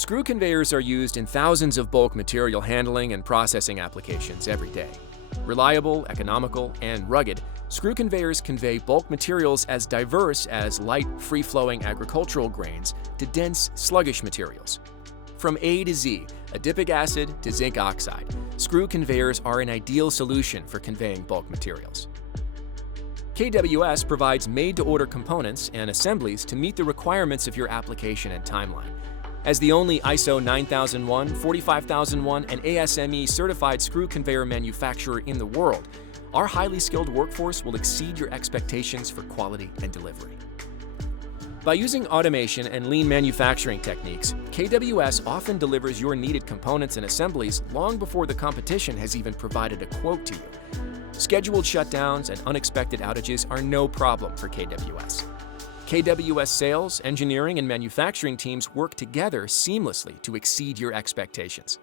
Screw conveyors are used in thousands of bulk material handling and processing applications every day. Reliable, economical, and rugged, screw conveyors convey bulk materials as diverse as light, free-flowing agricultural grains to dense, sluggish materials. From A to Z, adipic acid to zinc oxide, screw conveyors are an ideal solution for conveying bulk materials. KWS provides made-to-order components and assemblies to meet the requirements of your application and timeline. As the only ISO 9001, 45001, and ASME certified screw conveyor manufacturer in the world, our highly skilled workforce will exceed your expectations for quality and delivery. By using automation and lean manufacturing techniques, KWS often delivers your needed components and assemblies long before the competition has even provided a quote to you. Scheduled shutdowns and unexpected outages are no problem for KWS. KWS sales, engineering, and manufacturing teams work together seamlessly to exceed your expectations.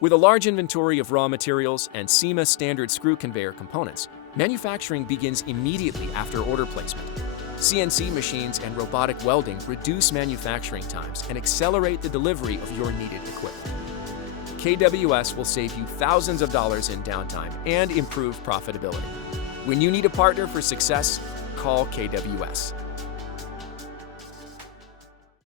With a large inventory of raw materials and SEMA standard screw conveyor components, manufacturing begins immediately after order placement. CNC machines and robotic welding reduce manufacturing times and accelerate the delivery of your needed equipment. KWS will save you thousands of dollars in downtime and improve profitability. When you need a partner for success, call KWS.